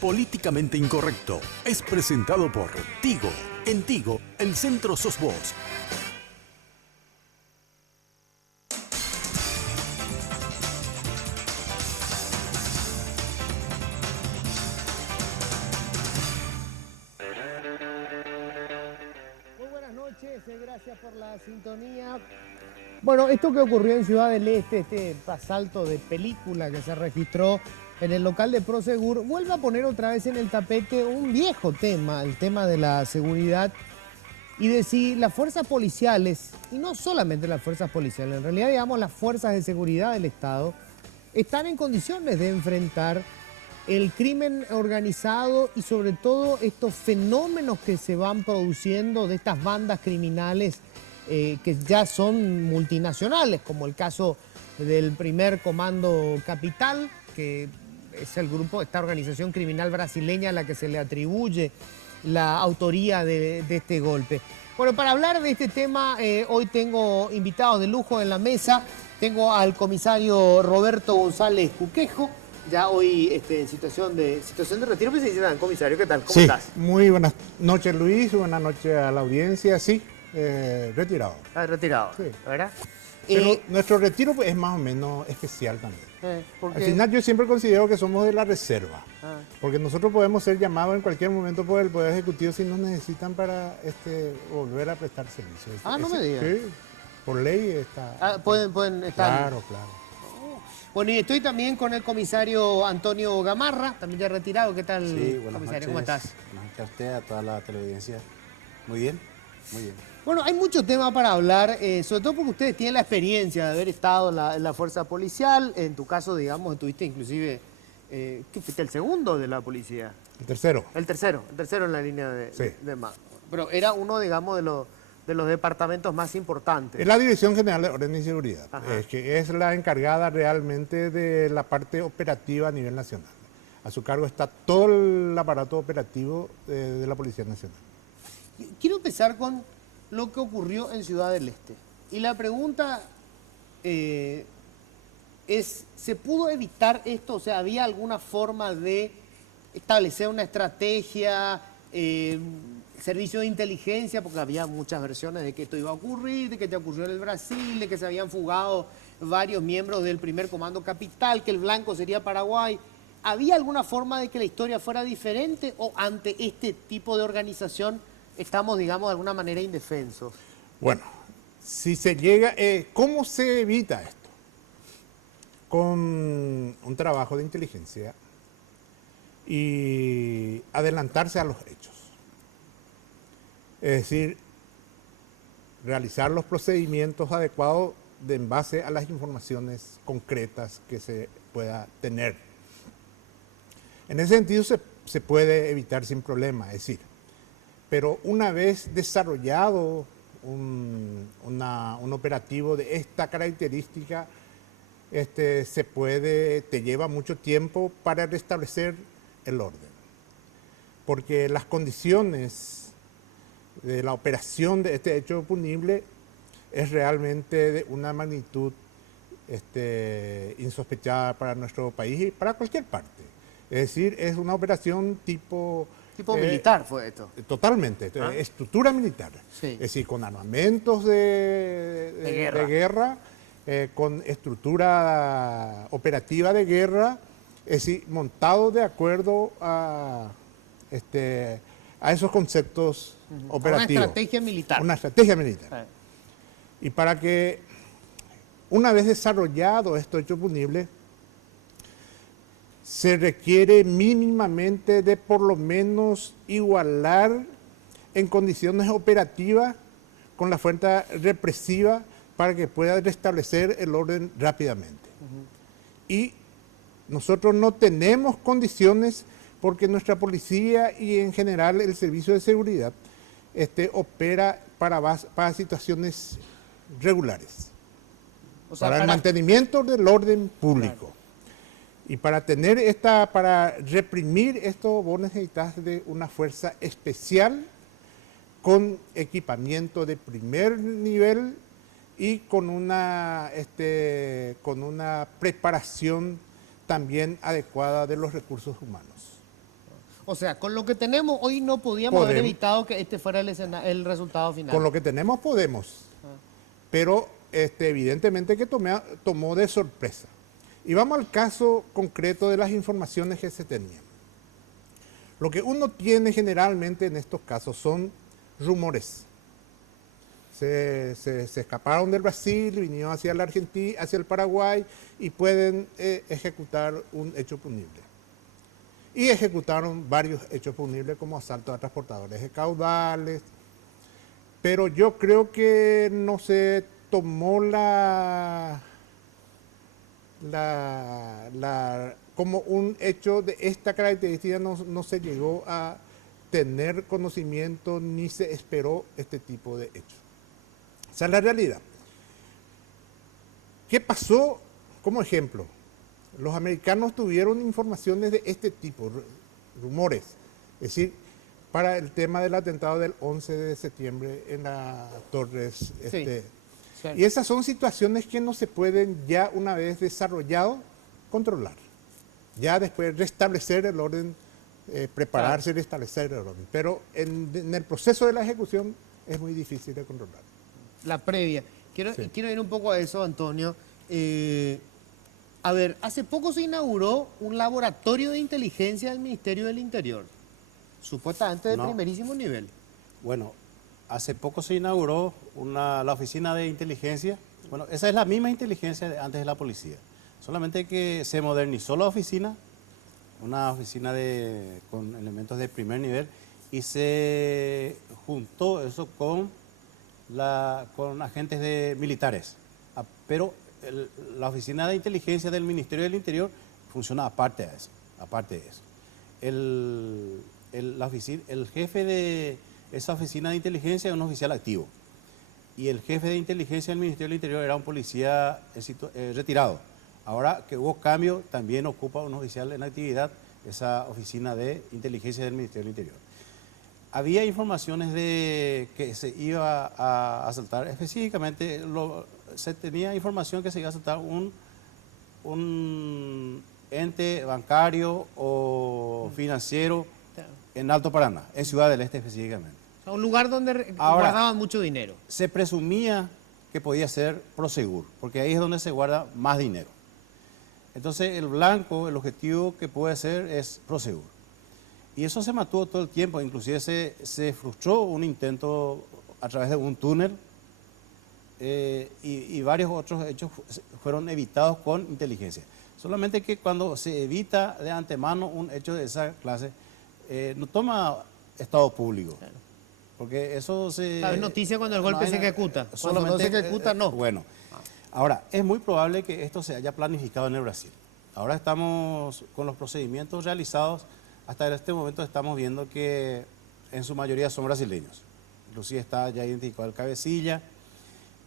Políticamente Incorrecto es presentado por Tigo. En Tigo, el centro sos vos. Muy buenas noches, gracias por la sintonía. Bueno, esto que ocurrió en Ciudad del Este, este asalto de película que se registró en el local de Prosegur, vuelve a poner otra vez en el tapete un viejo tema, el tema de la seguridad y de si las fuerzas policiales, y no solamente las fuerzas policiales, en realidad digamos las fuerzas de seguridad del Estado, están en condiciones de enfrentar el crimen organizado y sobre todo estos fenómenos que se van produciendo de estas bandas criminales que ya son multinacionales, como el caso del primer Comando Capital, que es el grupo, esta organización criminal brasileña a la que se le atribuye la autoría de este golpe. Bueno, para hablar de este tema, hoy tengo invitados de lujo en la mesa. Tengo al comisario Roberto González Cuquejo, ya hoy en situación de retiro. Pues se dice, comisario, ¿qué tal? ¿Cómo estás? Muy buenas noches, Luis. Buenas noches a la audiencia. Sí, retirado. Retirado, Sí. ¿verdad? Pero nuestro retiro pues, es más o menos especial también. Al final yo siempre considero que somos de la reserva, porque nosotros podemos ser llamados en cualquier momento por el Poder Ejecutivo si nos necesitan para volver a prestar servicios. No me digas. Sí, por ley está. Pueden estar. Claro, claro. Bueno, y estoy también con el comisario Antonio Gamarra, también ya retirado. ¿Qué tal, sí, comisario? Noches. ¿Cómo estás? Buenas noches a usted, a toda la teleaudiencia. Muy bien, muy bien. Bueno, hay mucho tema para hablar, sobre todo porque ustedes tienen la experiencia de haber estado en la fuerza policial. En tu caso, digamos, estuviste inclusive, ¿qué fuiste el segundo de la policía? El tercero. El tercero en la línea de mando. Pero era uno, digamos, de los departamentos más importantes. Es la Dirección General de Orden y Seguridad, que es la encargada realmente de la parte operativa a nivel nacional. A su cargo está todo el aparato operativo de la Policía Nacional. Quiero empezar con lo que ocurrió en Ciudad del Este. Y la pregunta es, ¿se pudo evitar esto? O sea, ¿había alguna forma de establecer una estrategia, servicio de inteligencia? Porque había muchas versiones de que esto iba a ocurrir, de que ya ocurrió en el Brasil, de que se habían fugado varios miembros del primer Comando Capital, que el blanco sería Paraguay. ¿Había alguna forma de que la historia fuera diferente o ante este tipo de organización estamos, digamos, de alguna manera indefensos? Bueno, si se llega, ¿cómo se evita esto? Con un trabajo de inteligencia y adelantarse a los hechos. Es decir, realizar los procedimientos adecuados en base a las informaciones concretas que se pueda tener. En ese sentido se puede evitar sin problema, es decir, pero una vez desarrollado un operativo de esta característica, te lleva mucho tiempo para restablecer el orden. Porque las condiciones de la operación de este hecho punible es realmente de una magnitud insospechada para nuestro país y para cualquier parte. Es decir, es una operación tipo militar fue esto. Totalmente, estructura militar. Sí. Es decir, con armamentos de guerra, con estructura operativa de guerra, es decir, montado de acuerdo a esos conceptos operativos. Una estrategia militar. Una estrategia militar. Y para que, una vez desarrollado esto hecho punible, se requiere mínimamente de por lo menos igualar en condiciones operativas con la fuerza represiva para que pueda restablecer el orden rápidamente. Y nosotros no tenemos condiciones porque nuestra policía y en general el servicio de seguridad opera para situaciones regulares, o sea, para el mantenimiento del orden público. Claro. Y para reprimir esto, vos necesitas de una fuerza especial con equipamiento de primer nivel y con una preparación también adecuada de los recursos humanos. O sea, con lo que tenemos hoy no podíamos haber Podemos. evitado que este fuera el resultado final. Con lo que tenemos podemos, pero evidentemente que tomó de sorpresa. Y vamos al caso concreto de las informaciones que se tenían. Lo que uno tiene generalmente en estos casos son rumores. Se escaparon del Brasil, vinieron hacia la Argentina, hacia el Paraguay y pueden ejecutar un hecho punible. Y ejecutaron varios hechos punibles como asalto a transportadores de caudales, pero yo creo que no se tomó como un hecho de esta característica, no se llegó a tener conocimiento ni se esperó este tipo de hechos. Esa es la realidad. ¿Qué pasó? Como ejemplo, los americanos tuvieron informaciones de este tipo, rumores, es decir, para el tema del atentado del 11 de septiembre en las Torres. Sí. Y esas son situaciones que no se pueden ya una vez desarrollado controlar. Ya después restablecer el orden, prepararse y restablecer el orden. Pero en el proceso de la ejecución es muy difícil de controlar. La previa. Quiero ir un poco a eso, Antonio. A ver, hace poco se inauguró un laboratorio de inteligencia del Ministerio del Interior, supuestamente de No. primerísimo nivel. Bueno, hace poco se inauguró la oficina de inteligencia. Bueno, esa es la misma inteligencia de antes de la policía. Solamente que se modernizó la oficina, una oficina con elementos de primer nivel, y se juntó eso con agentes militares. Pero la oficina de inteligencia del Ministerio del Interior funciona aparte de eso. El jefe de esa oficina de inteligencia es un oficial activo. Y el jefe de inteligencia del Ministerio del Interior era un policía retirado. Ahora que hubo cambio, también ocupa un oficial en actividad esa oficina de inteligencia del Ministerio del Interior. Había informaciones de que se iba a asaltar, específicamente se tenía información que se iba a asaltar un ente bancario o financiero en Alto Paraná, en Ciudad del Este específicamente. O sea, un lugar donde Ahora, guardaban mucho dinero. Se presumía que podía ser Prosegur, porque ahí es donde se guarda más dinero. Entonces el objetivo que puede ser es Prosegur. Y eso se mantuvo todo el tiempo, inclusive se frustró un intento a través de un túnel y varios otros hechos fueron evitados con inteligencia. Solamente que cuando se evita de antemano un hecho de esa clase, no toma estado público. Claro. Porque eso se... Es noticia cuando el golpe se ejecuta. Cuando no se ejecuta, no. Bueno, ahora, es muy probable que esto se haya planificado en el Brasil. Ahora estamos con los procedimientos realizados. Hasta este momento estamos viendo que en su mayoría son brasileños. Inclusive está ya identificado el cabecilla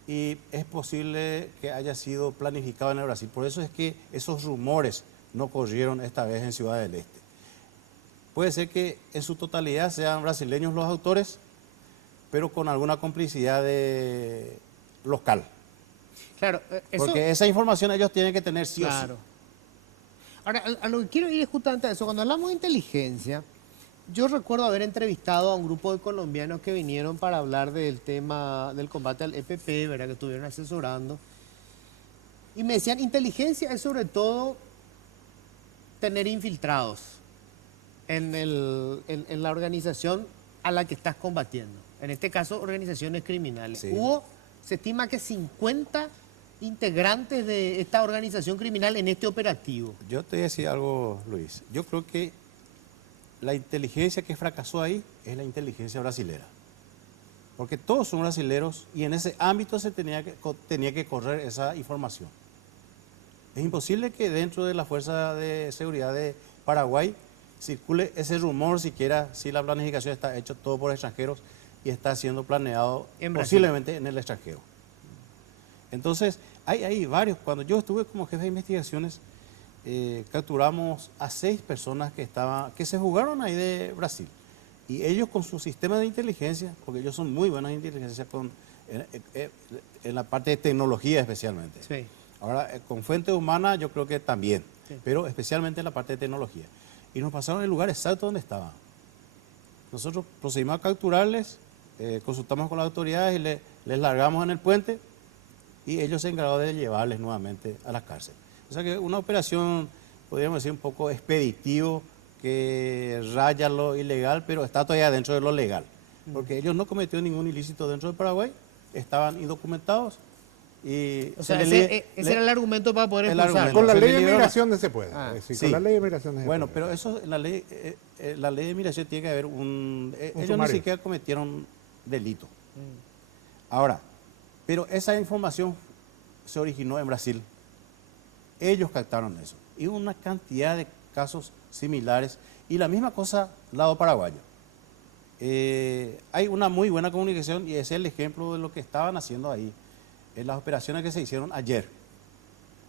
y es posible que haya sido planificado en el Brasil. Por eso es que esos rumores no corrieron esta vez en Ciudad del Este. Puede ser que en su totalidad sean brasileños los autores, pero con alguna complicidad local. Claro, eso... Porque esa información ellos tienen que tener sí Claro. o sí. Ahora, a lo que quiero ir es justamente a eso. Cuando hablamos de inteligencia, yo recuerdo haber entrevistado a un grupo de colombianos que vinieron para hablar del tema del combate al EPP, ¿verdad? Que estuvieron asesorando. Y me decían, inteligencia es sobre todo tener infiltrados en la organización a la que estás combatiendo. En este caso, organizaciones criminales. Sí. Se estima que 50 integrantes de esta organización criminal en este operativo. Yo te voy a decir algo, Luis. Yo creo que la inteligencia que fracasó ahí es la inteligencia brasilera. Porque todos son brasileros y en ese ámbito se tenía que correr esa información. Es imposible que dentro de la Fuerza de Seguridad de Paraguay circule ese rumor siquiera si la planificación está hecha todo por extranjeros y está siendo planeado posiblemente en el extranjero. Entonces, hay varios. Cuando yo estuve como jefe de investigaciones, capturamos a 6 personas que se jugaron ahí de Brasil. Y ellos con su sistema de inteligencia, porque ellos son muy buenos en inteligencia en la parte de tecnología especialmente. Sí. Ahora, con fuente humana yo creo que también, sí, pero especialmente en la parte de tecnología. y nos pasaron el lugar exacto donde estaban. Nosotros procedimos a capturarles, consultamos con las autoridades y les largamos en el puente y ellos se encargaron de llevarles nuevamente a la cárcel. O sea que una operación, podríamos decir, un poco expeditivo, que raya lo ilegal, pero está todavía dentro de lo legal. Porque ellos no cometieron ningún ilícito dentro de Paraguay, estaban indocumentados. Y O sea, ese era el argumento para poder el expulsar. argumento. Con la Se ley le de liberó migración no se puede. Ah, Es decir, sí. con la ley de migración no se Bueno, puede. pero eso, la ley de migración tiene que haber ellos ni sumario. siquiera cometieron delito. Ahora, pero esa información se originó en Brasil. Ellos captaron eso. Y una cantidad de casos similares. Y la misma cosa lado paraguayo. Hay una muy buena comunicación y ese es el ejemplo de lo que estaban haciendo ahí. En las operaciones que se hicieron ayer.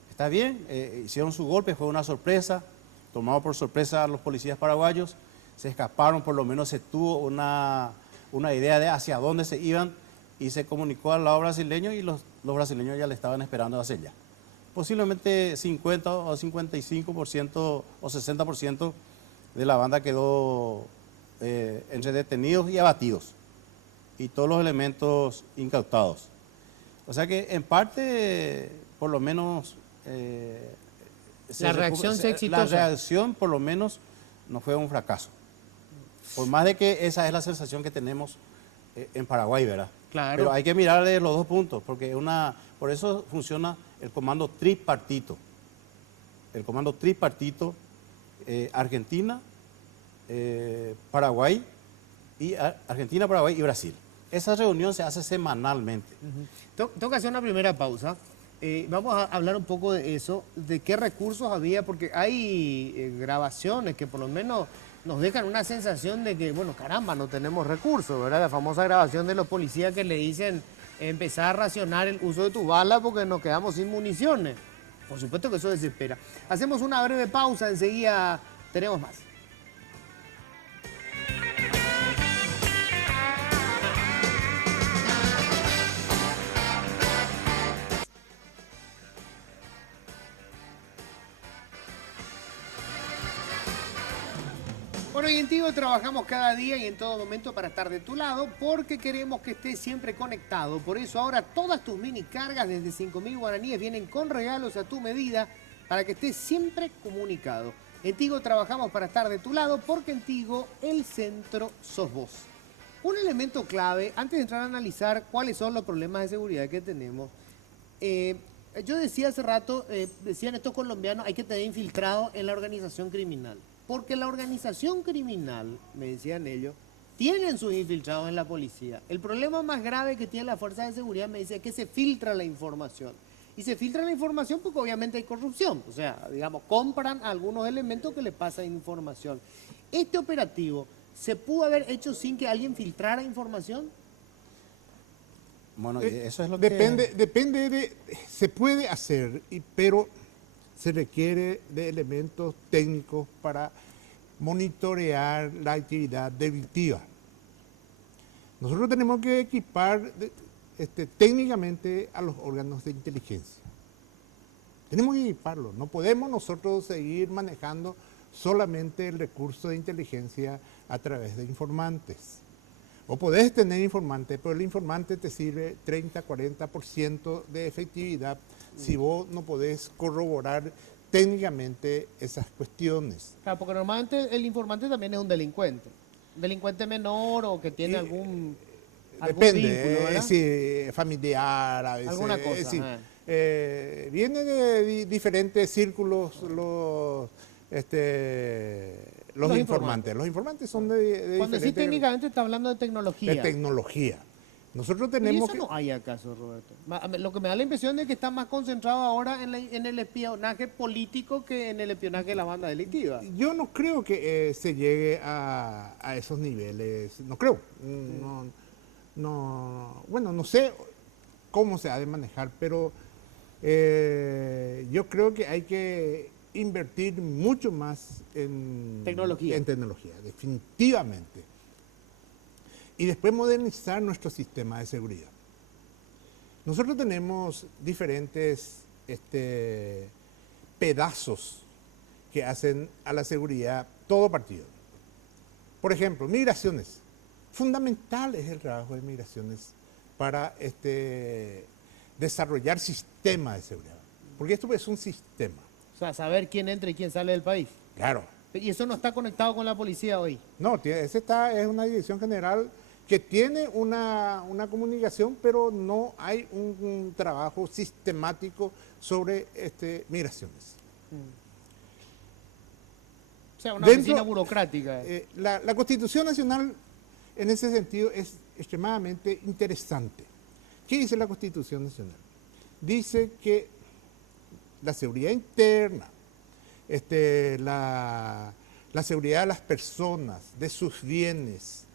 Está bien, hicieron su golpe, fue una sorpresa, tomado por sorpresa a los policías paraguayos, se escaparon, por lo menos se tuvo una idea de hacia dónde se iban y se comunicó al lado brasileño y los brasileños ya le estaban esperando hacia allá. Posiblemente 50 o 55% o 60% de la banda quedó entre detenidos y abatidos y todos los elementos incautados. O sea que en parte, por lo menos... La reacción se exitosa. La reacción, por lo menos, no fue un fracaso. Por más de que esa es la sensación que tenemos en Paraguay, ¿verdad? Claro. Pero hay que mirar de los dos puntos, porque por eso funciona el comando tripartito. El comando tripartito, Argentina, Paraguay, Argentina, Paraguay y Brasil. Esa reunión se hace semanalmente. Tengo que hacer una primera pausa. Vamos a hablar un poco de eso, de qué recursos había, porque hay grabaciones que por lo menos nos dejan una sensación de que, bueno, caramba, no tenemos recursos, ¿verdad? La famosa grabación de los policías que le dicen empezar a racionar el uso de tu bala porque nos quedamos sin municiones. Por supuesto que eso desespera. Hacemos una breve pausa, enseguida tenemos más. Bueno, y en Tigo trabajamos cada día y en todo momento para estar de tu lado porque queremos que estés siempre conectado. Por eso ahora todas tus mini cargas desde 5.000 guaraníes vienen con regalos a tu medida para que estés siempre comunicado. En Tigo trabajamos para estar de tu lado porque en Tigo el centro sos vos. Un elemento clave, antes de entrar a analizar cuáles son los problemas de seguridad que tenemos, yo decía hace rato, decían estos colombianos, hay que tener infiltrado en la organización criminal. Porque la organización criminal, me decían ellos, tienen sus infiltrados en la policía. El problema más grave que tiene la fuerza de seguridad, me dice, es que se filtra la información. Y se filtra la información porque obviamente hay corrupción. O sea, digamos, compran algunos elementos que le pasan información. Este operativo, ¿se pudo haber hecho sin que alguien filtrara información? Bueno, eso es lo Depende de... Se puede hacer, pero se requiere de elementos técnicos para monitorear la actividad delictiva. Nosotros tenemos que equipar técnicamente a los órganos de inteligencia. Tenemos que equiparlos. No podemos nosotros seguir manejando solamente el recurso de inteligencia a través de informantes. O podés tener informantes, pero el informante te sirve 30-40% de efectividad si vos no podés corroborar técnicamente esas cuestiones. Claro, porque normalmente el informante también es un delincuente. Un delincuente menor o que tiene algún Depende, vínculo, ¿verdad? sí, familiar a veces. Alguna cosa, es decir, viene de diferentes círculos los informantes. Los informantes son de Cuando sí diferentes... técnicamente está hablando de tecnología. De tecnología. Nosotros ¿Y tenemos eso no hay acaso, Roberto? Lo que me da la impresión es que está más concentrado ahora en el espionaje político que en el espionaje de la banda delictiva. Yo no creo que se llegue a esos niveles, no creo. Bueno, no sé cómo se ha de manejar, pero yo creo que hay que invertir mucho más en Tecnología. En tecnología, definitivamente. Y después modernizar nuestro sistema de seguridad. Nosotros tenemos diferentes pedazos que hacen a la seguridad todo partido. Por ejemplo, migraciones. Fundamental es el trabajo de migraciones para desarrollar sistemas de seguridad. Porque esto es un sistema. O sea, saber quién entra y quién sale del país. Claro. Y eso no está conectado con la policía hoy. No, es una dirección general que tiene una comunicación, pero no hay un trabajo sistemático sobre migraciones. O sea, una oficina burocrática. La Constitución Nacional, en ese sentido, es extremadamente interesante. ¿Qué dice la Constitución Nacional? Dice que la seguridad interna, la seguridad de las personas, de sus bienes,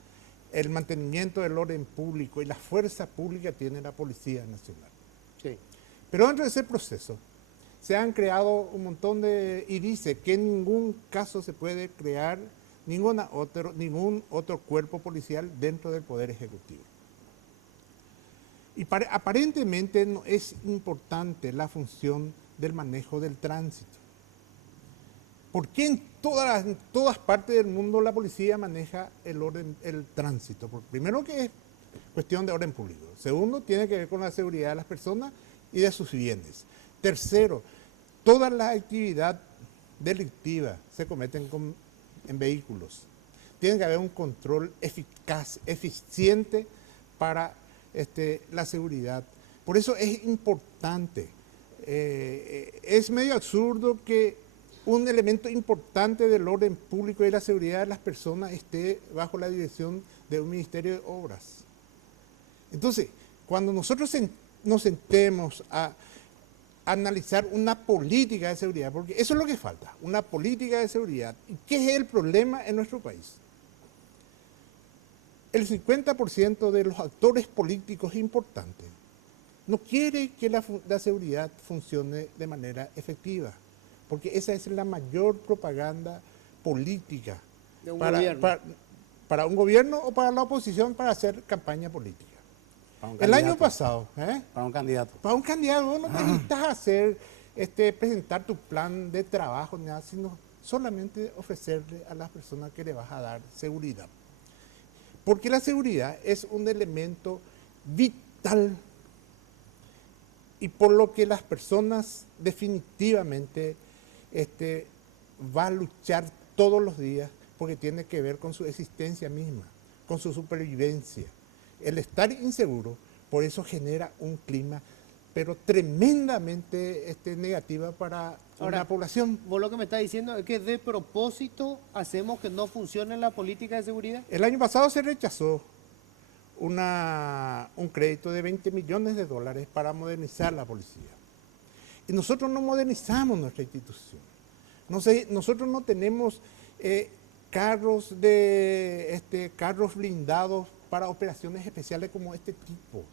el mantenimiento del orden público y la fuerza pública tiene la Policía Nacional. Sí. Pero dentro de ese proceso se han creado un montón y dice que en ningún caso se puede crear ningún otro cuerpo policial dentro del Poder Ejecutivo. Y aparentemente no es importante la función del manejo del tránsito. ¿Por qué en todas partes del mundo la policía maneja el tránsito? Primero, que es cuestión de orden público. Segundo, tiene que ver con la seguridad de las personas y de sus bienes. Tercero, toda la actividad delictiva se cometen en vehículos. Tiene que haber un control eficaz, eficiente para la seguridad. Por eso es importante. Es medio absurdo que un elemento importante del orden público y la seguridad de las personas esté bajo la dirección de un Ministerio de Obras. Entonces, cuando nosotros nos sentemos a analizar una política de seguridad, porque eso es lo que falta, una política de seguridad. ¿Y qué es el problema en nuestro país? El 50% de los actores políticos importantes no quiere que la seguridad funcione de manera efectiva, porque esa es la mayor propaganda política de un gobierno. Para un gobierno o para la oposición para hacer campaña política. El año pasado, Para un candidato. Para un candidato vos no necesitas presentar tu plan de trabajo, ni nada, sino solamente ofrecerle a las personas que le vas a dar seguridad. Porque la seguridad es un elemento vital y por lo que las personas definitivamente va a luchar todos los días, porque tiene que ver con su existencia misma, con su supervivencia. El estar inseguro, por eso genera un clima, pero tremendamente negativo para una población. Vos lo que me estás diciendo es que de propósito hacemos que no funcione la política de seguridad. El año pasado se rechazó un crédito de $20 millones para modernizar la policía. Y nosotros no modernizamos nuestra institución. Nosotros no tenemos carros blindados para operaciones especiales como este tipo.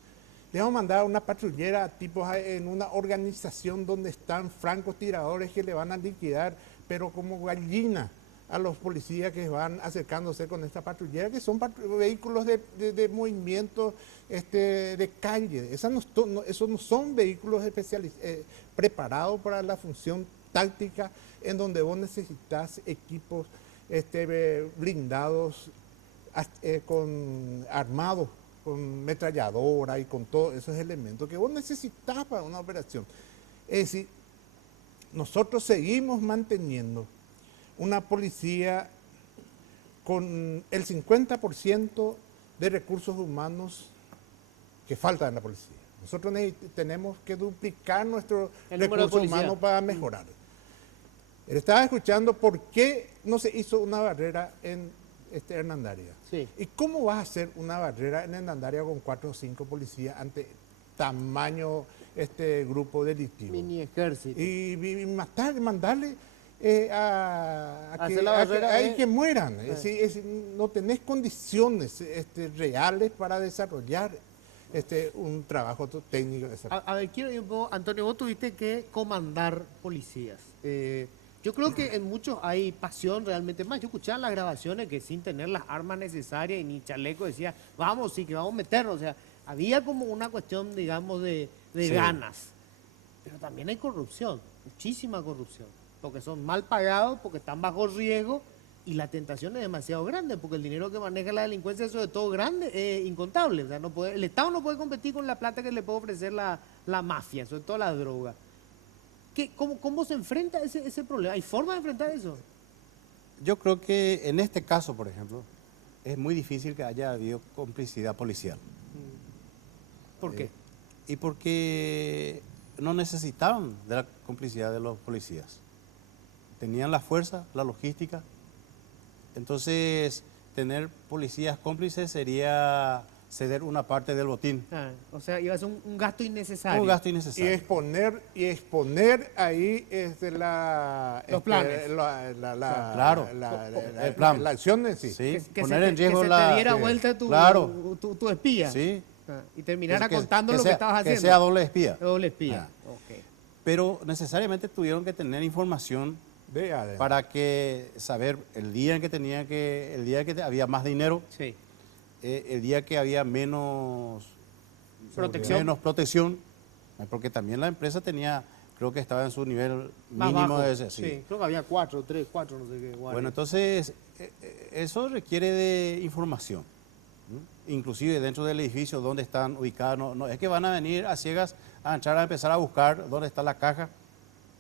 Le vamos a mandar una patrullera en una organización donde están francotiradores que le van a liquidar, pero como gallina a los policías que van acercándose con esta patrullera, que son vehículos de movimiento de calle. Esos no son vehículos preparados para la función táctica, en donde vos necesitas equipos blindados, armados con metralladora y con todos esos elementos que vos necesitas para una operación. Es decir, nosotros seguimos manteniendo una policía con el 50% de recursos humanos que faltan en la policía. Nosotros tenemos que duplicar nuestros recursos humanos para mejorar. Estaba escuchando por qué no se hizo una barrera en Hernandaria. Sí. ¿Y cómo vas a hacer una barrera en Hernandaria con 4 o 5 policías ante tamaño grupo delictivo? Mini ejército. Y mandarle que mueran. No tenés condiciones reales para desarrollar un trabajo técnico. A ver, quiero ir un poco, Antonio, vos tuviste que comandar policías. Yo creo que en muchos hay pasión realmente más. Yo escuchaba las grabaciones que sin tener las armas necesarias y ni chaleco decía, vamos, sí, que vamos a meternos. O sea, había como una cuestión, digamos, de Sí. ganas. Pero también hay corrupción, muchísima corrupción. Porque son mal pagados, porque están bajo riesgo y la tentación es demasiado grande, porque el dinero que maneja la delincuencia es sobre todo grande, incontable. O sea, el Estado no puede competir con la plata que le puede ofrecer la mafia, sobre todo la droga. ¿Cómo se enfrenta ese problema? ¿Hay forma de enfrentar eso? Yo creo que en este caso, por ejemplo, es muy difícil que haya habido complicidad policial. ¿Por qué? Y porque no necesitaban de la complicidad de los policías. Tenían la fuerza, la logística. Entonces, tener policías cómplices sería ceder una parte del botín. O sea, iba a ser un gasto innecesario. Un gasto Y innecesario. exponer ahí Los planes. Claro, el plan. La acción en sí. Sí, Que poner se en riesgo te la... diera sí. vuelta Claro. tu espía. Sí. Y terminara contando que lo que sea- estabas haciendo. Que sea doble espía. Doble espía. Ah. Ok. Pero necesariamente tuvieron que tener información De adentro. para que saber el día en que el día en que había más dinero, Sí. el día que había menos Protección. porque también la empresa tenía, creo que estaba en su nivel Más mínimo bajo. de ese. Sí. Creo que había 4, 3, 4, no sé qué. Bueno, entonces eso requiere de información. Inclusive dentro del edificio donde están ubicados, no es que van a venir a ciegas a entrar a empezar a buscar dónde está la caja.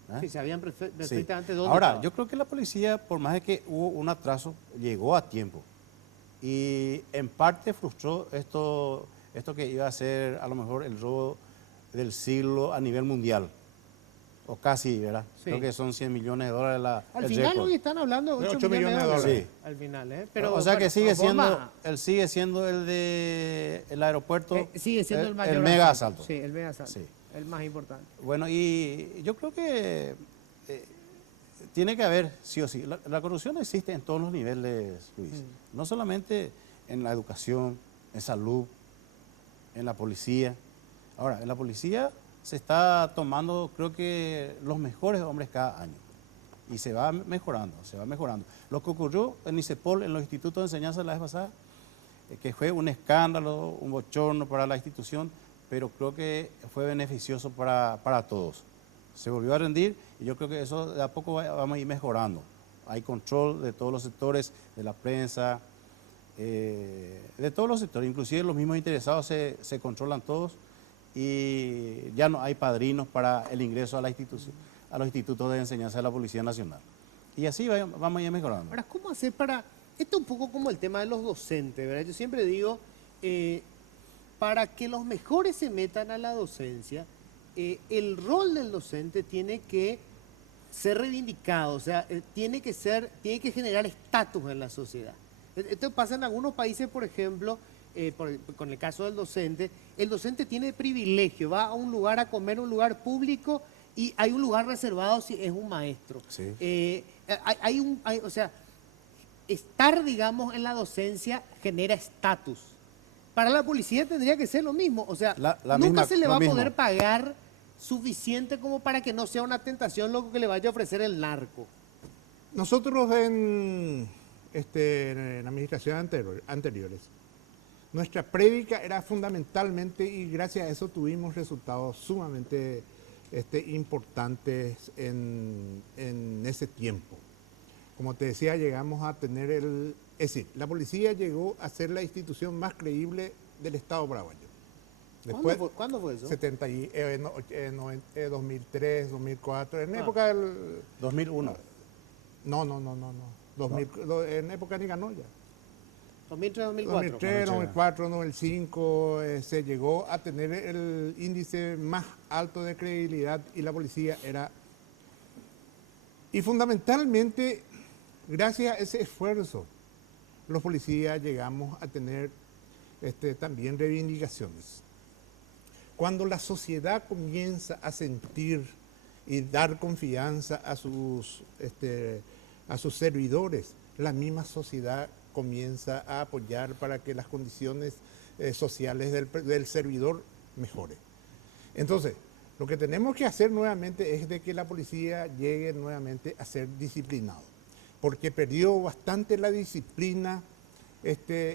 ¿eh? Sí, sabían Sí. perfectamente dónde Ahora, estaba. yo creo que la policía, por más de que hubo un atraso, llegó a tiempo. Y en parte frustró esto que iba a ser a lo mejor el robo del siglo a nivel mundial. O casi, ¿verdad? Sí. Creo que son 100 millones de dólares Al el final récord. hoy están hablando de 8 8 millones de dólares. Sí. Al final, ¿eh? O sea que bueno, sigue forma- siendo el de el aeropuerto. sigue siendo el mayor el mega asalto. Sí, el mega asalto. Sí. El más importante. Bueno, y yo creo que tiene que haber, sí o sí. La corrupción existe en todos los niveles, Luis. No solamente en la educación, en salud, en la policía. Ahora, en la policía se está tomando, creo que, los mejores hombres cada año. Y se va mejorando, se va mejorando. Lo que ocurrió en ICEPOL, en los institutos de enseñanza la vez pasada, que fue un escándalo, un bochorno para la institución, pero creo que fue beneficioso para todos. Se volvió a rendir y yo creo que eso de a poco vamos a ir mejorando. Hay control de todos los sectores, de la prensa, de todos los sectores, inclusive los mismos interesados se controlan todos y ya no hay padrinos para el ingreso a la institución, a los institutos de enseñanza de la Policía Nacional. Y así vamos a ir mejorando. Ahora, ¿cómo hacer para...? Esto es un poco como el tema de los docentes, ¿verdad? Yo siempre digo, para que los mejores se metan a la docencia, el rol del docente tiene que ser reivindicado, o sea, tiene que generar estatus en la sociedad. Esto pasa en algunos países, por ejemplo, con el caso del docente, el docente tiene privilegio, va a un lugar a comer, un lugar público, y hay un lugar reservado si es un maestro. Sí. O sea, estar, digamos, en la docencia genera estatus. Para la policía tendría que ser lo mismo, o sea, nunca se le va a poder pagar suficiente como para que no sea una tentación lo que le vaya a ofrecer el narco. Nosotros en administraciones anteriores, nuestra prédica era fundamentalmente, y gracias a eso tuvimos resultados sumamente importantes en ese tiempo. Como te decía, llegamos a tener es decir, la policía llegó a ser la institución más creíble del Estado paraguayo. Después, ¿Cuándo fue eso? 2003, 2004, en época del... 2001. En época de Ganoya. 2003, 2004. 2003, 2004, 2005, se llegó a tener el índice más alto de credibilidad y la policía era... Y fundamentalmente, gracias a ese esfuerzo, los policías llegamos a tener también reivindicaciones. Cuando la sociedad comienza a sentir y dar confianza a sus servidores, la misma sociedad comienza a apoyar para que las condiciones sociales del servidor mejoren. Entonces, lo que tenemos que hacer nuevamente es de que la policía llegue nuevamente a ser disciplinado, porque perdió bastante la disciplina.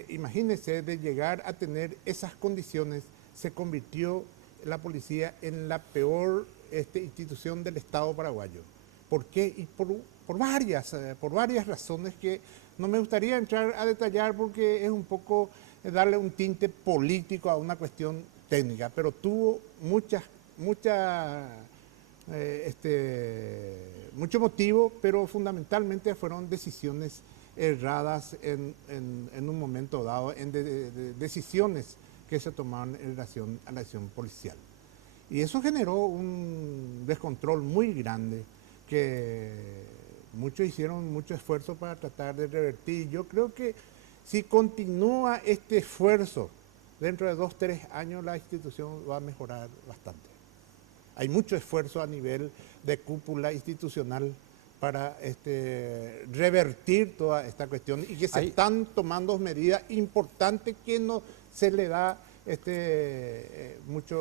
Imagínense, de llegar a tener esas condiciones, se convirtió la policía en la peor institución del Estado paraguayo. ¿Por qué? Y por por varias razones que no me gustaría entrar a detallar porque es un poco darle un tinte político a una cuestión técnica, pero tuvo mucho motivo, pero fundamentalmente fueron decisiones erradas en un momento dado, decisiones que se tomaron en relación a la acción policial. Y eso generó un descontrol muy grande que muchos hicieron mucho esfuerzo para tratar de revertir. Yo creo que si continúa este esfuerzo, dentro de 2 o 3 años la institución va a mejorar bastante. Hay mucho esfuerzo a nivel de cúpula institucional para revertir toda esta cuestión y que se están tomando medidas importantes que no se le da mucha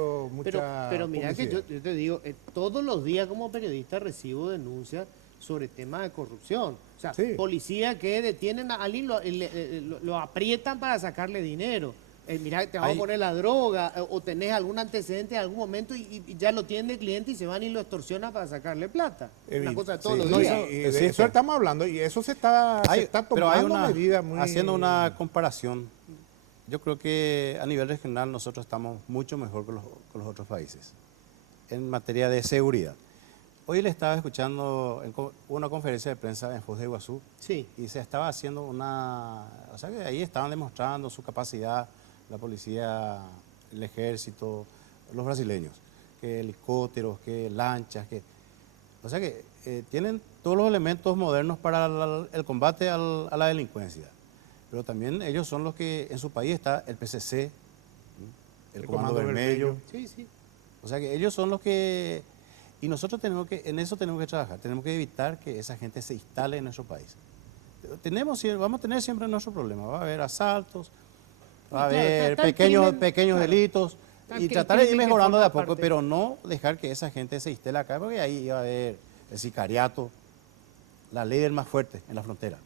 pero mira que publicidad. yo te digo, todos los días como periodista recibo denuncias sobre temas de corrupción. O sea, Sí. policías que detienen a alguien, lo aprietan para sacarle dinero. Mira, te vamos a poner la droga, o tenés algún antecedente en algún momento y ya lo tienen de cliente y se van y lo extorsionan para sacarle plata. Una cosa de todos Sí, los no, días. y de eso estamos hablando y eso se está Pero hay tomando medidas muy... haciendo una comparación, yo creo que a nivel regional nosotros estamos mucho mejor que los otros países en materia de seguridad. Hoy le estaba escuchando una conferencia de prensa en Foz de Iguazú Sí. y se estaba haciendo o sea que ahí estaban demostrando su capacidad, la policía, el ejército, los brasileños, que helicópteros, que lanchas, o sea que tienen todos los elementos modernos para el combate a la delincuencia. Pero también ellos son los que, en su país está el PCC, el Comando Vermelho. Sí, sí. O sea que ellos son los que... Y nosotros en eso tenemos que trabajar, tenemos que evitar que esa gente se instale en nuestro país. Vamos a tener siempre nuestro problema, va a haber asaltos, va a haber pequeños delitos, y tratar de ir mejorando de a poco, pero no dejar que esa gente se instale acá, porque ahí va a haber el sicariato, la ley del más fuerte en la frontera.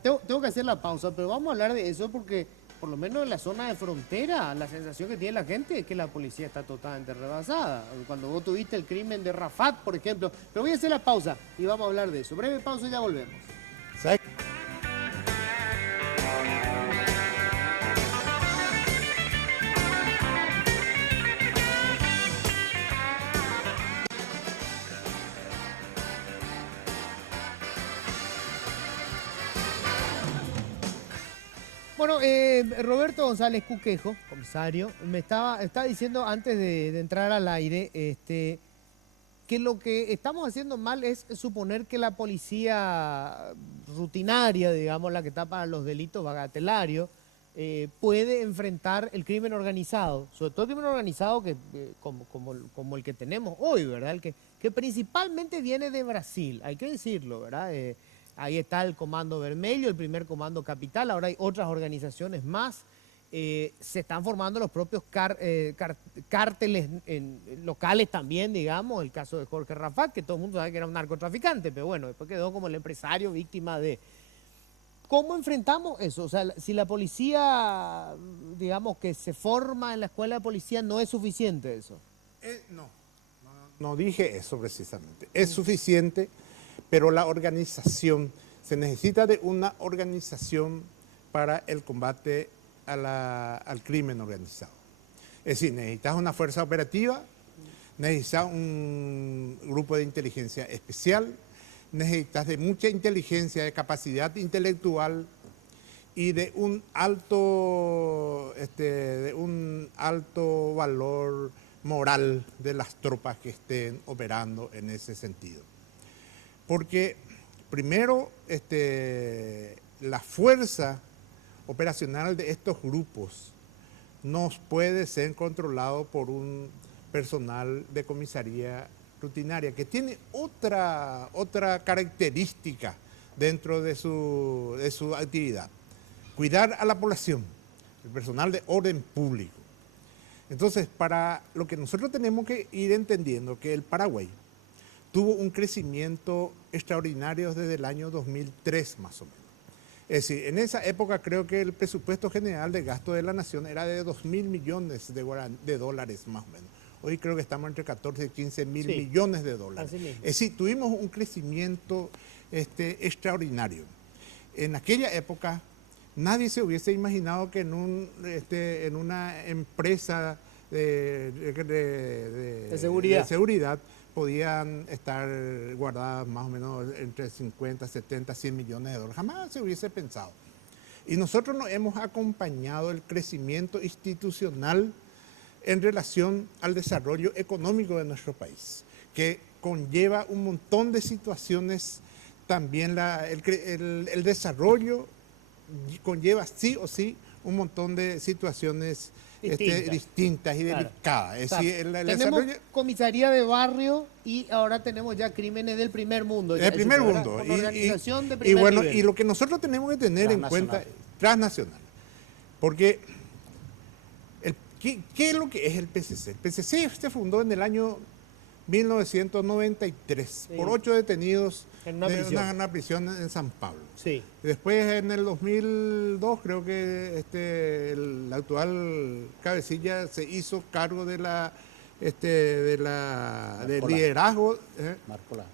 Tengo que hacer la pausa, pero vamos a hablar de eso porque, por lo menos en la zona de frontera, la sensación que tiene la gente es que la policía está totalmente rebasada. Cuando vos tuviste el crimen de Rafat, por ejemplo. Pero voy a hacer la pausa y vamos a hablar de eso. Breve pausa y ya volvemos. ¿Sabes? Bueno, Roberto González Cuquejo, comisario, me estaba diciendo antes de entrar al aire que lo que estamos haciendo mal es suponer que la policía rutinaria, digamos, la que está para los delitos bagatelarios, puede enfrentar el crimen organizado, sobre todo el crimen organizado como el que tenemos hoy, ¿verdad? El que principalmente viene de Brasil, hay que decirlo, ¿verdad? Ahí está el Comando Vermelho, el primer Comando Capital, ahora hay otras organizaciones más. Se están formando los propios cárteles locales también, digamos, el caso de Jorge Rafat, que todo el mundo sabe que era un narcotraficante, pero bueno, después quedó como el empresario víctima de... ¿Cómo enfrentamos eso? O sea, si la policía, digamos, que se forma en la escuela de policía, ¿no es suficiente eso? No dije eso precisamente. Es suficiente, pero la organización, se necesita de una organización para el combate al crimen organizado. Es decir, necesitas una fuerza operativa, necesitas un grupo de inteligencia especial, necesitas de mucha inteligencia, de capacidad intelectual y de un alto valor moral de las tropas que estén operando en ese sentido. Porque primero la fuerza operacional de estos grupos no puede ser controlado por un personal de comisaría rutinaria que tiene otra característica dentro de su actividad: cuidar a la población, el personal de orden público. Entonces, para lo que nosotros tenemos que ir entendiendo que el Paraguay tuvo un crecimiento extraordinario desde el año 2003 más o menos. Es decir, en esa época creo que el presupuesto general de gasto de la nación era de 2.000 millones de dólares más o menos. Hoy creo que estamos entre 14 y 15 mil millones de dólares. Es decir, tuvimos un crecimiento extraordinario. En aquella época nadie se hubiese imaginado que en una empresa de seguridad podían estar guardadas más o menos entre 50, 70, 100 millones de dólares. Jamás se hubiese pensado. Y nosotros nos hemos acompañado el crecimiento institucional en relación al desarrollo económico de nuestro país, que conlleva un montón de situaciones. También el desarrollo conlleva sí o sí un montón de situaciones distintas y delicadas. Es decir, tenemos desarrollo, comisaría de barrio y ahora tenemos ya crímenes del primer mundo. del primer mundo. Con organización de Y primer bueno, nivel. y lo que nosotros tenemos que tener en cuenta, transnacional, porque ¿qué es lo que es el PCC? El PCC se fundó en el año 1993 por 8 detenidos en una prisión en San Pablo. Sí. Después, en el 2002, creo que el actual cabecilla se hizo cargo del liderazgo. Marcola,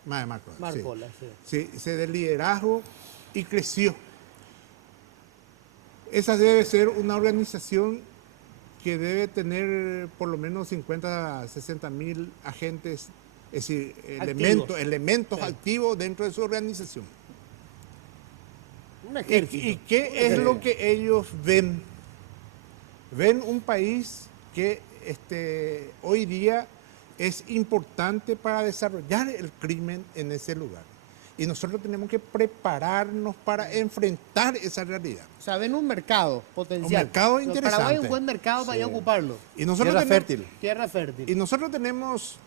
sí, del liderazgo y creció. Esa debe ser una organización que debe tener por lo menos 50 a 60 mil agentes, es decir, elementos activos dentro de su organización. Un ejército. ¿Y qué es lo que ellos ven? Ven un país que hoy día es importante para desarrollar el crimen en ese lugar. Y nosotros tenemos que prepararnos para enfrentar esa realidad. O sea, ven un mercado potencial. Un mercado interesante. Paraguay es un buen mercado para ir a ocuparlo. Y nosotros Tierra fértil. Y nosotros tenemos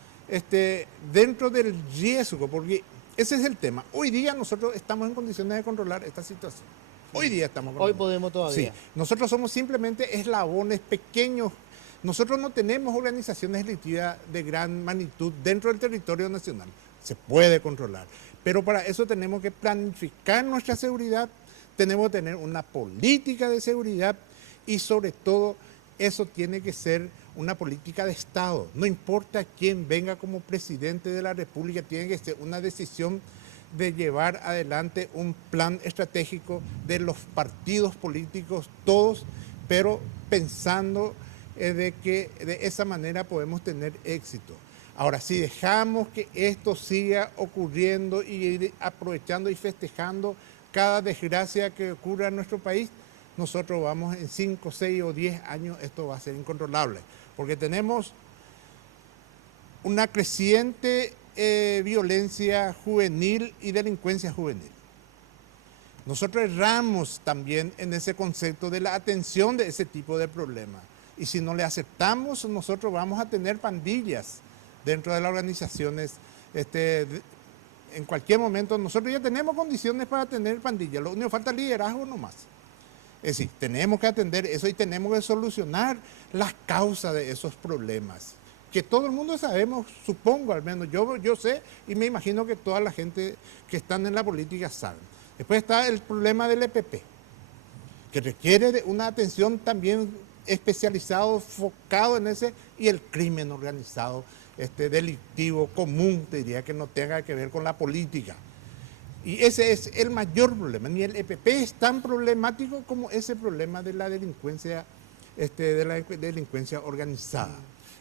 dentro del riesgo, porque ese es el tema. Hoy día nosotros estamos en condiciones de controlar esta situación. Hoy día estamos controlando. Hoy podemos todavía. Sí, nosotros somos simplemente eslabones pequeños. Nosotros no tenemos organizaciones delictivas de gran magnitud dentro del territorio nacional. Se puede controlar. Pero para eso tenemos que planificar nuestra seguridad, tenemos que tener una política de seguridad y sobre todo eso tiene que ser una política de Estado. No importa quién venga como presidente de la República, tiene que ser una decisión de llevar adelante un plan estratégico de los partidos políticos, todos, pero pensando de que de esa manera podemos tener éxito. Ahora, si dejamos que esto siga ocurriendo y ir aprovechando y festejando cada desgracia que ocurra en nuestro país, nosotros vamos en 5, 6 o 10 años, esto va a ser incontrolable. Porque tenemos una creciente violencia juvenil y delincuencia juvenil. Nosotros erramos también en ese concepto de la atención de ese tipo de problemas. Y si no le aceptamos, nosotros vamos a tener pandillas dentro de las organizaciones. En cualquier momento nosotros ya tenemos condiciones para tener pandillas, lo único que falta es liderazgo nomás. Es decir, tenemos que atender eso y tenemos que solucionar las causas de esos problemas, que todo el mundo sabemos, supongo al menos, yo sé y me imagino que toda la gente que están en la política saben. Después está el problema del EPP, que requiere de una atención también especializado, enfocado en ese, y el crimen organizado, delictivo, común, te diría, que no tenga que ver con la política. Y ese es el mayor problema. Ni el EPP es tan problemático como ese problema de la delincuencia, organizada.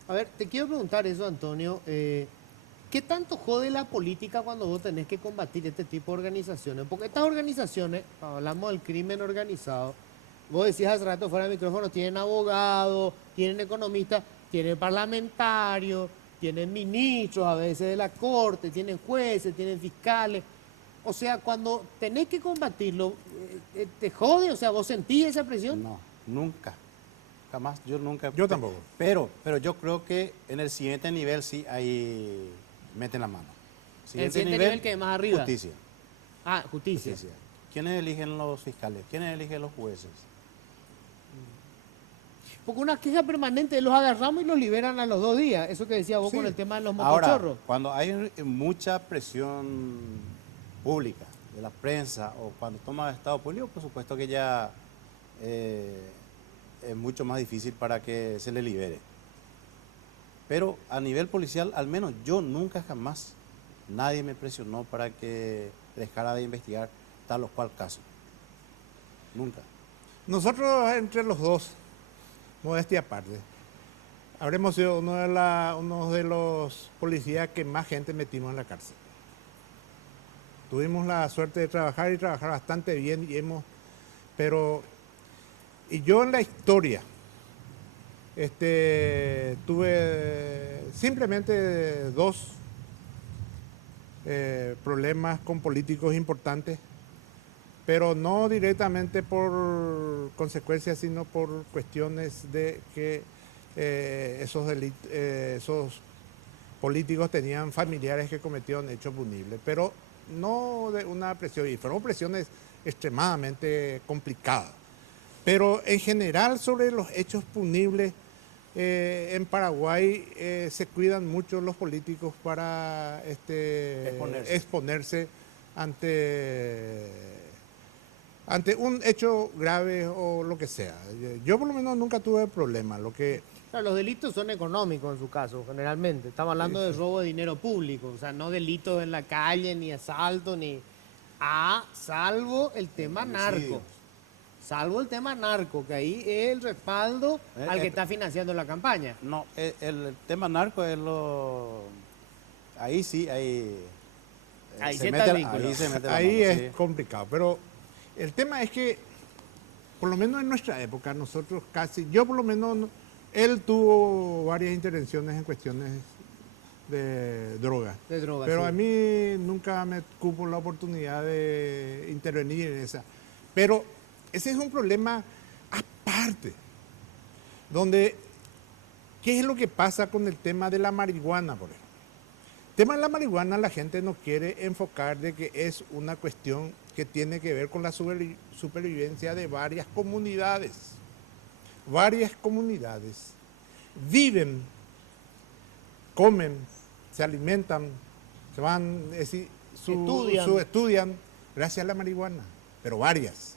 A ver, te quiero preguntar eso, Antonio. ¿Qué tanto jode la política cuando vos tenés que combatir este tipo de organizaciones? Porque estas organizaciones, cuando hablamos del crimen organizado, vos decías hace rato fuera del micrófono, tienen abogados, tienen economistas, tienen parlamentarios, tienen ministros a veces de la corte, tienen jueces, tienen fiscales. O sea, cuando tenés que combatirlo, ¿te jode? O sea, ¿vos sentís esa presión? No, nunca. Jamás, yo nunca. Yo tampoco. Pero yo creo que en el siguiente nivel sí ahí meten la mano. ¿El siguiente nivel que es más arriba? Justicia. Ah, justicia. ¿Quiénes eligen los fiscales? ¿Quiénes eligen los jueces? Porque una queja permanente los agarramos y los liberan a los 2 días. Eso que decía vos con el tema de los Ahora, mocochorros. cuando hay mucha presión pública de la prensa o cuando toma estado público, por supuesto que ya es mucho más difícil para que se le libere. Pero a nivel policial, al menos yo nunca jamás, nadie me presionó para que dejara de investigar tal o cual caso. Nunca. Nosotros, entre los dos, modestia aparte, habremos sido uno de los policías que más gente metimos en la cárcel. Tuvimos la suerte de trabajar y trabajar bastante bien y yo en la historia tuve simplemente dos problemas con políticos importantes, pero no directamente por consecuencias, sino por cuestiones de que esos políticos tenían familiares que cometieron hechos punibles, pero no de una presión, y fueron presiones extremadamente complicadas. Pero en general sobre los hechos punibles, en Paraguay se cuidan mucho los políticos para exponerse ante un hecho grave o lo que sea. Yo por lo menos nunca tuve problema. Claro, los delitos son económicos en su caso, generalmente. Estamos hablando de robo de dinero público, o sea, no delitos en la calle, ni asalto, salvo el tema narco. Salvo el tema narco, que ahí es el respaldo al que está financiando la campaña. No, el tema narco es ahí sí, ahí se mete la mano, ahí es sí. complicado, pero el tema es que, por lo menos en nuestra época, yo por lo menos, él tuvo varias intervenciones en cuestiones de droga. Pero sí. a mí nunca me cupo la oportunidad de intervenir en esa. Pero ese es un problema aparte, donde, ¿qué es lo que pasa con el tema de la marihuana, por ejemplo? El tema de la marihuana la gente no quiere enfocar de que es una cuestión que tiene que ver con la supervivencia de varias comunidades. Varias comunidades viven, comen, se alimentan, se van, estudian gracias a la marihuana, pero varias.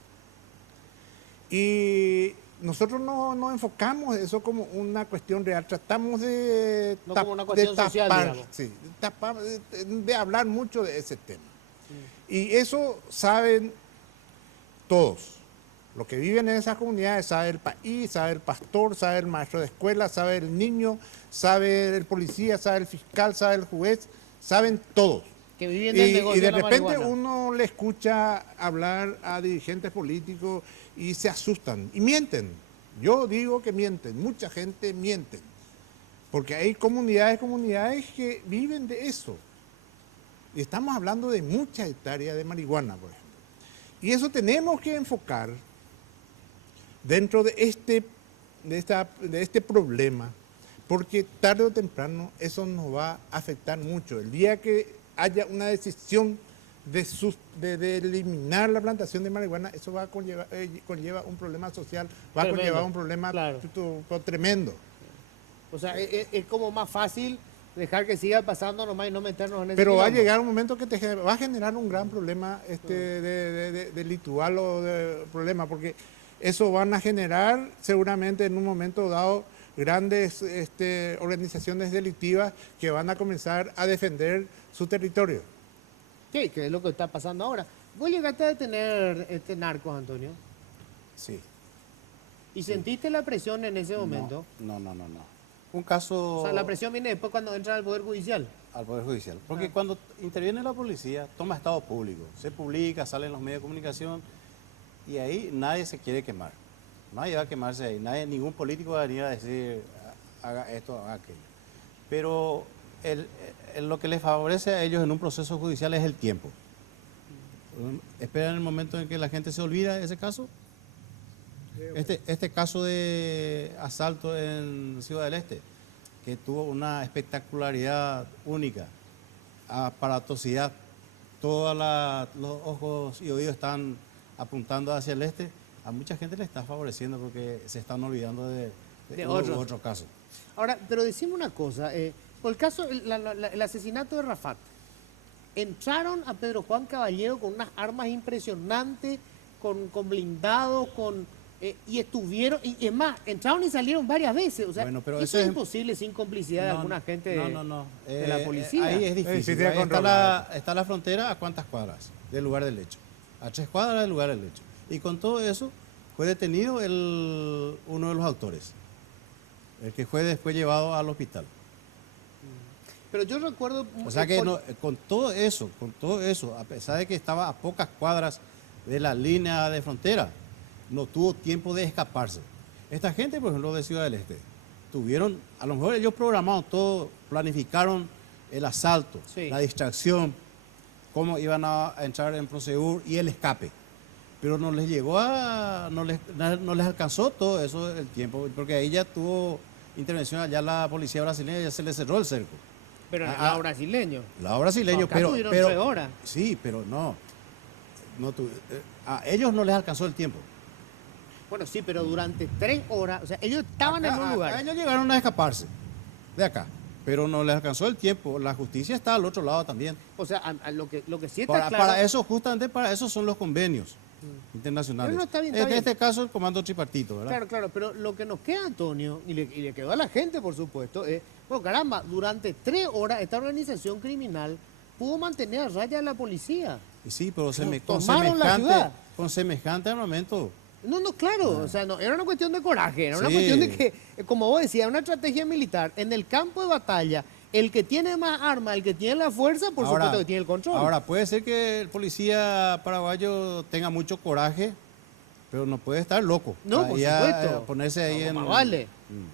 Y nosotros no enfocamos eso como una cuestión real, tratamos de, no como una cuestión social, digamos. Sí, de hablar mucho de ese tema. Sí. Y eso saben todos. Los que viven en esas comunidades, sabe el país, sabe el pastor, sabe el maestro de escuela, sabe el niño, sabe el policía, sabe el fiscal, sabe el juez, saben todos. Que viven del negocio y de la repente marihuana. uno le escucha hablar a dirigentes políticos y se asustan y mienten. Yo digo que mienten, mucha gente miente, porque hay comunidades que viven de eso. Y estamos hablando de muchas hectáreas de marihuana, por ejemplo. Y eso tenemos que enfocar dentro de este problema, porque tarde o temprano eso nos va a afectar mucho. El día que haya una decisión de eliminar la plantación de marihuana, eso va a conlleva un problema social, va a conllevar un problema tremendo. O sea, es como más fácil dejar que siga pasando nomás y no meternos en ese Pero va a quilombo. llegar un momento que va a generar un gran problema delitual o de problema, porque eso van a generar seguramente en un momento dado grandes organizaciones delictivas que van a comenzar a defender su territorio. Sí, que es lo que está pasando ahora. ¿Vos llegaste a detener narcos, Antonio? Sí. ¿Y sentiste la presión en ese momento? No. Un caso... O sea, la presión viene después cuando entra al Poder Judicial. Al Poder Judicial. Porque cuando interviene la policía, toma estado público. Se publica, sale en los medios de comunicación y ahí nadie se quiere quemar. Nadie va a quemarse ahí. Ningún político va a venir a decir, haga esto, haga aquello. Pero lo que les favorece a ellos en un proceso judicial es el tiempo. Esperan el momento en que la gente se olvida de ese caso. Este caso de asalto en Ciudad del Este, que tuvo una espectacularidad única, aparatosidad, todos los ojos y oídos están apuntando hacia el este, a mucha gente le está favoreciendo porque se están olvidando de otro caso. Ahora, pero decime una cosa, por el caso, el asesinato de Rafat, entraron a Pedro Juan Caballero con unas armas impresionantes, con blindados, y estuvieron, y es más, entraron y salieron varias veces. O sea, bueno, pero eso es imposible sin complicidad de alguna gente de la policía. Ahí es difícil. Sí, Ahí está la frontera, ¿a cuántas cuadras? del lugar del hecho, a 3 cuadras del lugar del hecho. Y con todo eso fue detenido uno de los autores, el que fue después llevado al hospital. Pero yo recuerdo... O sea que con todo eso, a pesar de que estaba a pocas cuadras de la línea de frontera, no tuvo tiempo de escaparse. Esta gente, por ejemplo, de Ciudad del Este, tuvieron, a lo mejor ellos programaron todo, planificaron el asalto, Sí. la distracción, cómo iban a entrar en Prosegur y el escape. Pero no les llegó no les alcanzó todo eso el tiempo, porque ahí ya tuvo intervención allá la policía brasileña, ya se le cerró el cerco. Pero en el lado brasileño. Lado brasileño, Acá pero... tuvieron 3 horas. Sí, pero a ellos no les alcanzó el tiempo. Bueno, sí, pero durante 3 horas, o sea, ellos estaban en un lugar. Ellos llegaron a escaparse de acá, pero no les alcanzó el tiempo. La justicia está al otro lado también. O sea, lo que sí está Para, claro... para eso, justamente para eso son los convenios internacionales. Pero no, está bien, en está bien. este caso, el comando tripartito, ¿verdad? Claro, claro, pero lo que nos queda, Antonio, y le quedó a la gente, por supuesto, es, bueno, caramba, durante 3 horas esta organización criminal pudo mantener a raya a la policía. Y sí, pero Tomaron la ciudad. con semejante armamento. No, claro, o sea, no, era una cuestión de coraje, era una Sí. cuestión de que, como vos decías, una estrategia militar. En el campo de batalla, el que tiene más armas, el que tiene la fuerza, por supuesto que tiene el control. Ahora, puede ser que el policía paraguayo tenga mucho coraje, pero no puede estar loco. No, por Ahí a supuesto. ponerse ahí No, en... más vale.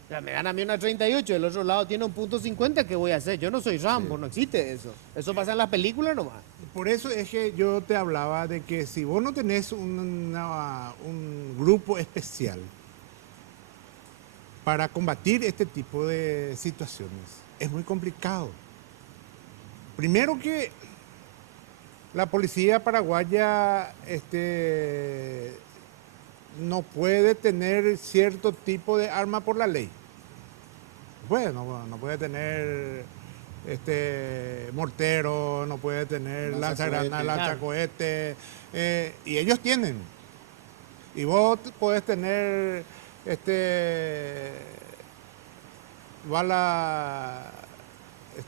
O sea, me dan a mí una 38, del otro lado tiene un punto 50, ¿qué voy a hacer? Yo no soy Rambo, no existe eso. Eso pasa en las películas nomás. Por eso es que yo te hablaba de que si vos no tenés un grupo especial para combatir este tipo de situaciones, es muy complicado. Primero que la policía paraguaya no puede tener cierto tipo de arma por la ley. Bueno, no puede tener mortero, no puede tener lanzagranadas, lanzacohetes, y ellos tienen. Y vos podés tener bala,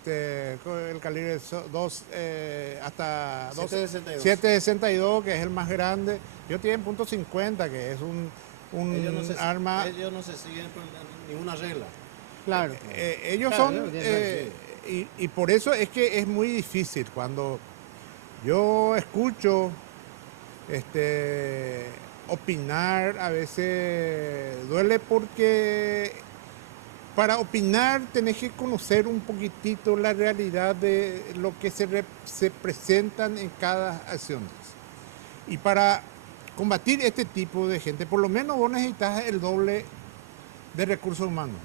el calibre 2 hasta 7.62. 7.62, que es el más grande. Ellos tienen .50, que es un arma. Ellos no se siguen por ninguna regla. Claro. Ellos Claro, son, sí. y por eso es que es muy difícil cuando yo escucho opinar, a veces duele porque para opinar tenés que conocer un poquitito la realidad de lo que se presentan en cada acción. Y para combatir este tipo de gente, por lo menos vos necesitas el doble de recursos humanos.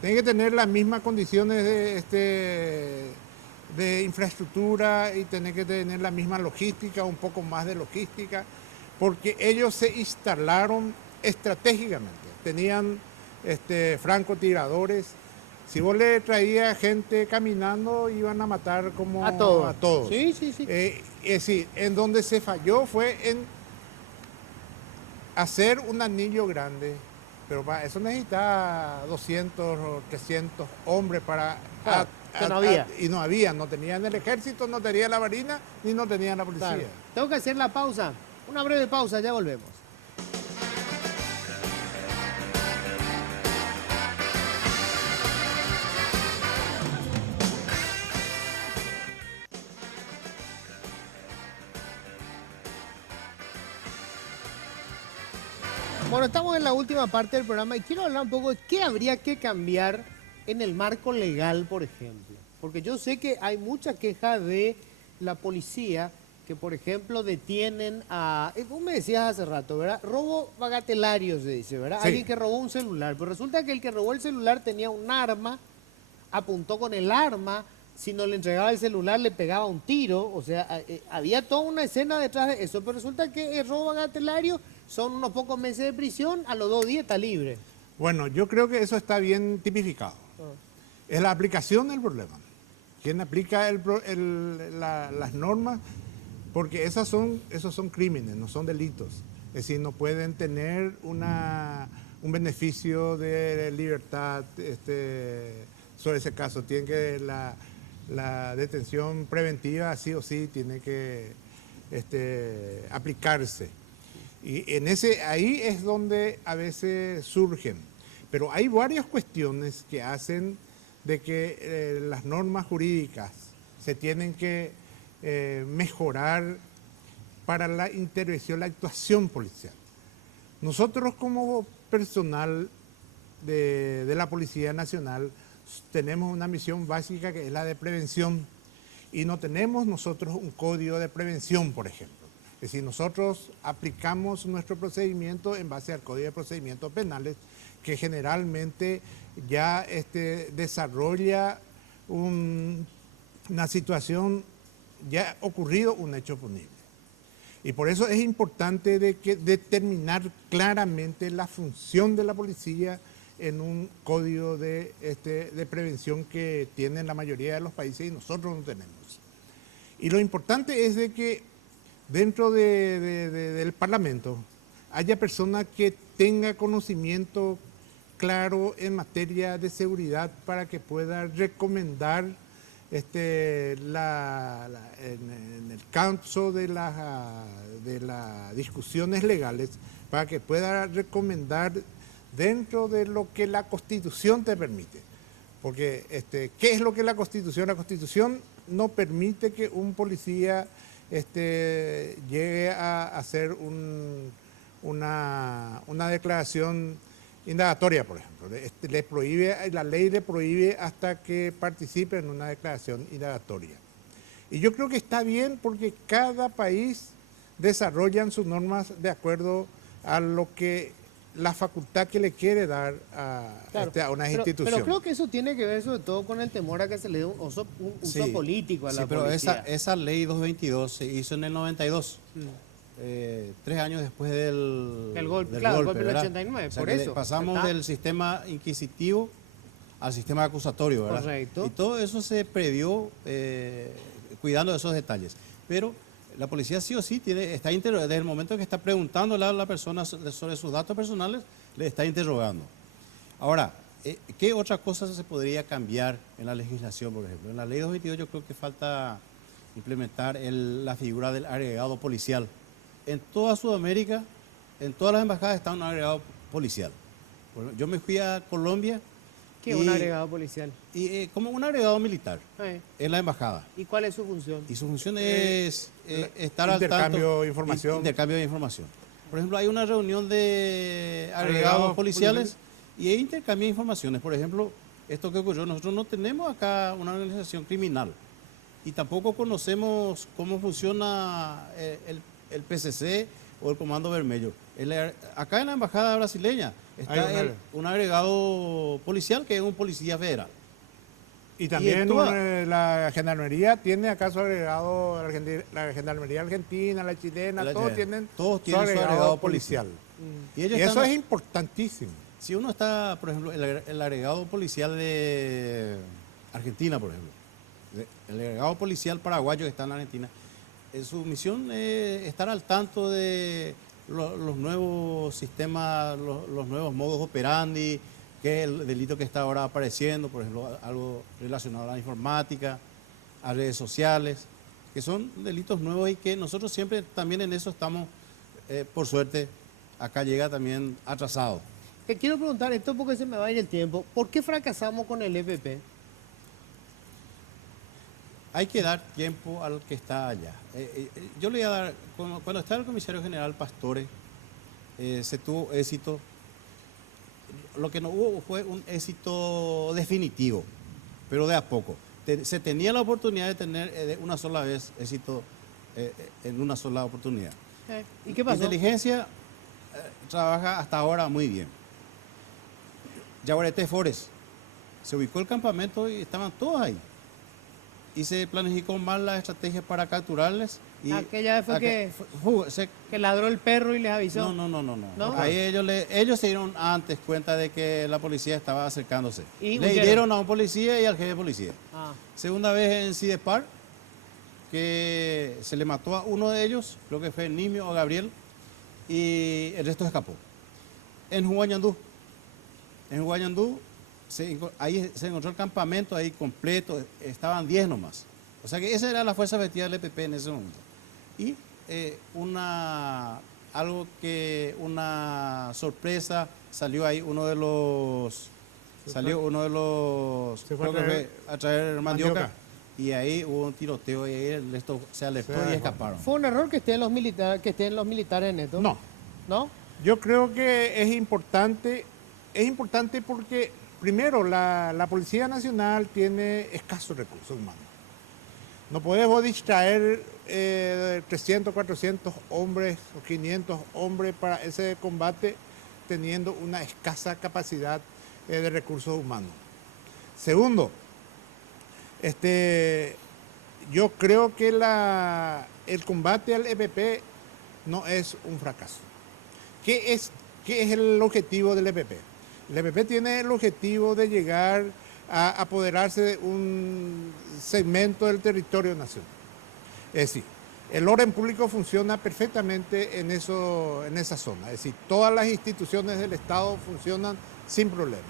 Tiene que tener las mismas condiciones de infraestructura y tener que tener la misma logística, un poco más de logística, porque ellos se instalaron estratégicamente. Tenían francotiradores. Si vos le traías gente caminando, iban a matar como A todos. a todos. Sí, sí, sí. Es decir, en donde se falló fue en hacer un anillo grande. Pero para eso necesita 200 o 300 hombres para... Claro, que no había. Y no había, no tenían el ejército, no tenían la marina, ni no tenían la policía. Claro. Tengo que hacer la pausa, una breve pausa, ya volvemos. Bueno, estamos en la última parte del programa y quiero hablar un poco de qué habría que cambiar en el marco legal, por ejemplo. Porque yo sé que hay mucha queja de la policía que, por ejemplo, detienen a... Vos me decías hace rato, ¿verdad? Robo bagatelario se dice, ¿verdad? Sí. Alguien que robó un celular. Pero resulta que el que robó el celular tenía un arma, apuntó con el arma, si no le entregaba el celular le pegaba un tiro. O sea, había toda una escena detrás de eso. Pero resulta que el robo bagatelario son unos pocos meses de prisión, a los 2 días está libre. Bueno, yo creo que eso está bien tipificado. Es la aplicación del problema. ¿Quién aplica las normas? Porque esos son crímenes, no son delitos. Es decir, no pueden tener un beneficio de libertad sobre ese caso. Tienen que la detención preventiva sí o sí tiene que aplicarse. Y ahí es donde a veces surgen. Pero hay varias cuestiones que hacen de que las normas jurídicas se tienen que mejorar para la intervención, la actuación policial. Nosotros como personal de la Policía Nacional tenemos una misión básica que es la de prevención y no tenemos nosotros un código de prevención, por ejemplo. Es decir, nosotros aplicamos nuestro procedimiento en base al Código de Procedimientos Penales, que generalmente ya desarrolla una situación, ya ha ocurrido un hecho punible. Y por eso es importante determinar claramente la función de la policía en un código de prevención que tienen la mayoría de los países y nosotros no tenemos. Y lo importante es de que dentro del Parlamento haya personas que tengan conocimiento claro en materia de seguridad para que pueda recomendar en el caso de las discusiones legales, para que pueda recomendar dentro de lo que la Constitución te permite. Porque, ¿qué es lo que la Constitución? La Constitución no permite que un policía llegue a hacer una declaración indagatoria, por ejemplo. Le prohíbe, la ley le prohíbe hasta que participe en una declaración indagatoria. Y yo creo que está bien porque cada país desarrolla sus normas de acuerdo a lo que la facultad que le quiere dar a unas instituciones. Pero creo que eso tiene que ver sobre todo con el temor a que se le dé un uso político a la policía. Pero esa ley 222 se hizo en el 92. 3 años después del golpe del 89, o sea, por eso. Pasamos del sistema inquisitivo al sistema acusatorio, ¿verdad? Correcto. Y todo eso se previó cuidando de esos detalles. Pero la policía sí o sí está desde el momento que está preguntándole a la persona sobre sus datos personales, le está interrogando. Ahora, ¿qué otra cosa se podría cambiar en la legislación, por ejemplo? En la ley 222 yo creo que falta implementar la figura del agregado policial. En toda Sudamérica, en todas las embajadas está un agregado policial. Bueno, yo me fui a Colombia. ¿Qué es un agregado policial? Como un agregado militar en la embajada. ¿Y cuál es su función? Y su función es estar al tanto. Intercambio de información. Intercambio de información. Por ejemplo, hay una reunión de agregados policiales y hay intercambio de informaciones. Por ejemplo, esto que ocurrió, nosotros no tenemos acá una organización criminal y tampoco conocemos cómo funciona el PCC o el Comando Vermelho. Acá en la embajada brasileña está un agregado policial que es un policía federal. Y también la gendarmería tiene acá su agregado, la gendarmería argentina, la chilena, todos tienen su agregado policial. Y eso es importantísimo. Si uno está, por ejemplo, el agregado policial de Argentina, por ejemplo, el agregado policial paraguayo que está en Argentina, su misión es estar al tanto de los nuevos sistemas, los nuevos modos operandi, que es el delito que está ahora apareciendo, por ejemplo, algo relacionado a la informática, a redes sociales, que son delitos nuevos y que nosotros siempre también en eso estamos, por suerte, acá llega también atrasado. Te quiero preguntar esto porque se me va a ir el tiempo. ¿Por qué fracasamos con el EPP? Hay que dar tiempo al que está allá. Yo le voy a dar, cuando estaba el comisario general Pastore, se tuvo éxito. Lo que no hubo fue un éxito definitivo, pero de a poco. Se tenía la oportunidad de tener de una sola vez éxito en una sola oportunidad. ¿Y qué pasó? La inteligencia trabaja hasta ahora muy bien. Yaguareté Forest, se ubicó el campamento y estaban todos ahí. Y se planificó mal la estrategia para capturarles. Y aquella vez fue que ladró el perro y les avisó. No. Ahí ellos se dieron antes cuenta de que la policía estaba acercándose. ¿Y le hirieron a un policía y al jefe de policía. Segunda vez en Cidepar, que se le mató a uno de ellos, creo que fue Nimio o Gabriel, y el resto escapó. En Huañandú, ahí se encontró el campamento ahí completo, estaban 10 nomás. O sea que esa era la fuerza efectiva del EPP en ese momento. Y una sorpresa, salió ahí Se fue creo que fue a traer mandioca, mandioca. y ahí hubo un tiroteo y ahí esto se alertó y escaparon. ¿Fue un error que estén los militares en esto? No, ¿No? yo creo que es importante porque primero la Policía Nacional tiene escasos recursos humanos. No podemos distraer 300, 400 hombres o 500 hombres para ese combate teniendo una escasa capacidad de recursos humanos. Segundo, yo creo que el combate al EPP no es un fracaso. ¿Qué es el objetivo del EPP? El EPP tiene el objetivo de llegar a apoderarse de un segmento del territorio nacional. Es decir, el orden público funciona perfectamente en esa zona. Es decir, todas las instituciones del Estado funcionan sin problema.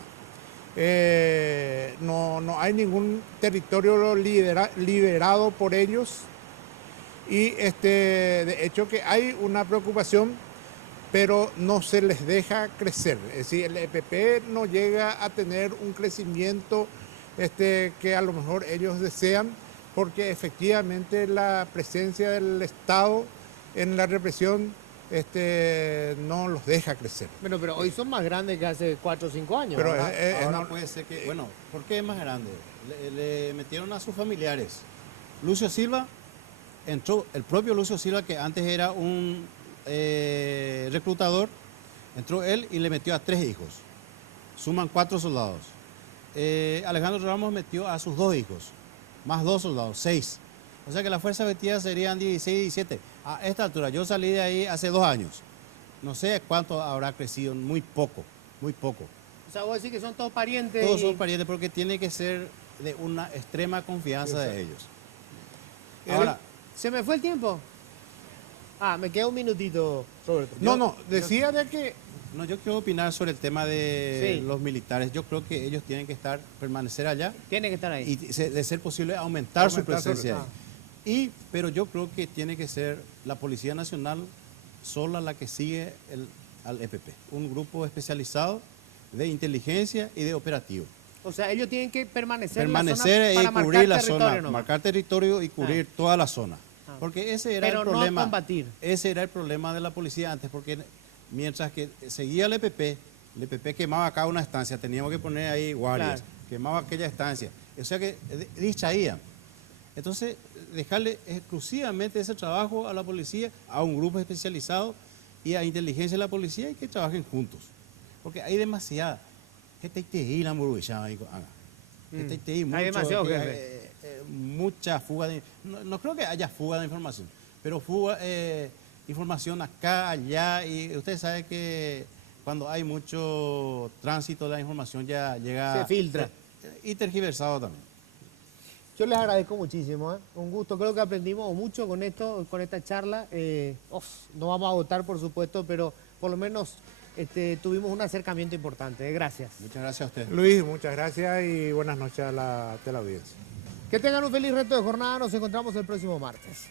No hay ningún territorio liberado por ellos y de hecho que hay una preocupación, pero no se les deja crecer. Es decir, el EPP no llega a tener un crecimiento que a lo mejor ellos desean, porque efectivamente la presencia del Estado en la represión no los deja crecer. Bueno, pero hoy son más grandes que hace 4 o 5 años. Pero ¿verdad? Ahora puede ser que, bueno, ¿por qué es más grande? Le metieron a sus familiares. Lucio Silva, entró el propio Lucio Silva, que antes era un reclutador, entró él y le metió a 3 hijos. Suman 4 soldados. Alejandro Ramos metió a sus 2 hijos, más 2 soldados, 6. O sea que la fuerza efectiva serían 16 y 17. A esta altura, yo salí de ahí hace 2 años. No sé cuánto habrá crecido, muy poco, muy poco. O sea, vos decís que son todos parientes. Todos son parientes porque tiene que ser de una extrema confianza de ellos. Ahora, ¿Se me fue el tiempo? Me queda un minutito, Roberto. No, decía de que no, yo quiero opinar sobre el tema de Sí. los militares. Yo creo que ellos tienen que permanecer allá Tiene que estar ahí. y de ser posible aumentar su presencia ah. ahí. Pero yo creo que tiene que ser la Policía Nacional sola la que sigue al EPP. Un grupo especializado de inteligencia y de operativo. O sea, ellos tienen que permanecer en la Permanecer zona y para cubrir la marcar territorio zona, nomás. marcar territorio y cubrir toda la zona. Ah. Porque ese era Pero el no problema. combatir. Ese era el problema de la policía antes, porque mientras que seguía el EPP quemaba acá una estancia, teníamos que poner ahí guardias, Claro. quemaba aquella estancia. O sea que distraían. Entonces, dejarle exclusivamente ese trabajo a la policía, a un grupo especializado y a inteligencia de la policía y que trabajen juntos. Porque hay demasiada. Hay demasiado, jefe. Mucha fuga de... No creo que haya fuga de información, pero información acá, allá, y usted sabe que cuando hay mucho tránsito la información ya llega... Se filtra. Y tergiversado también. Yo les agradezco muchísimo, un gusto. Creo que aprendimos mucho con esta charla. No vamos a agotar, por supuesto, pero por lo menos tuvimos un acercamiento importante. Gracias. Muchas gracias a usted. Luis, muchas gracias y buenas noches a la audiencia. Que tengan un feliz resto de jornada. Nos encontramos el próximo martes.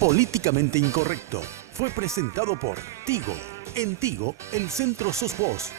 Políticamente Incorrecto fue presentado por Tigo. En Tigo, el centro sos vos.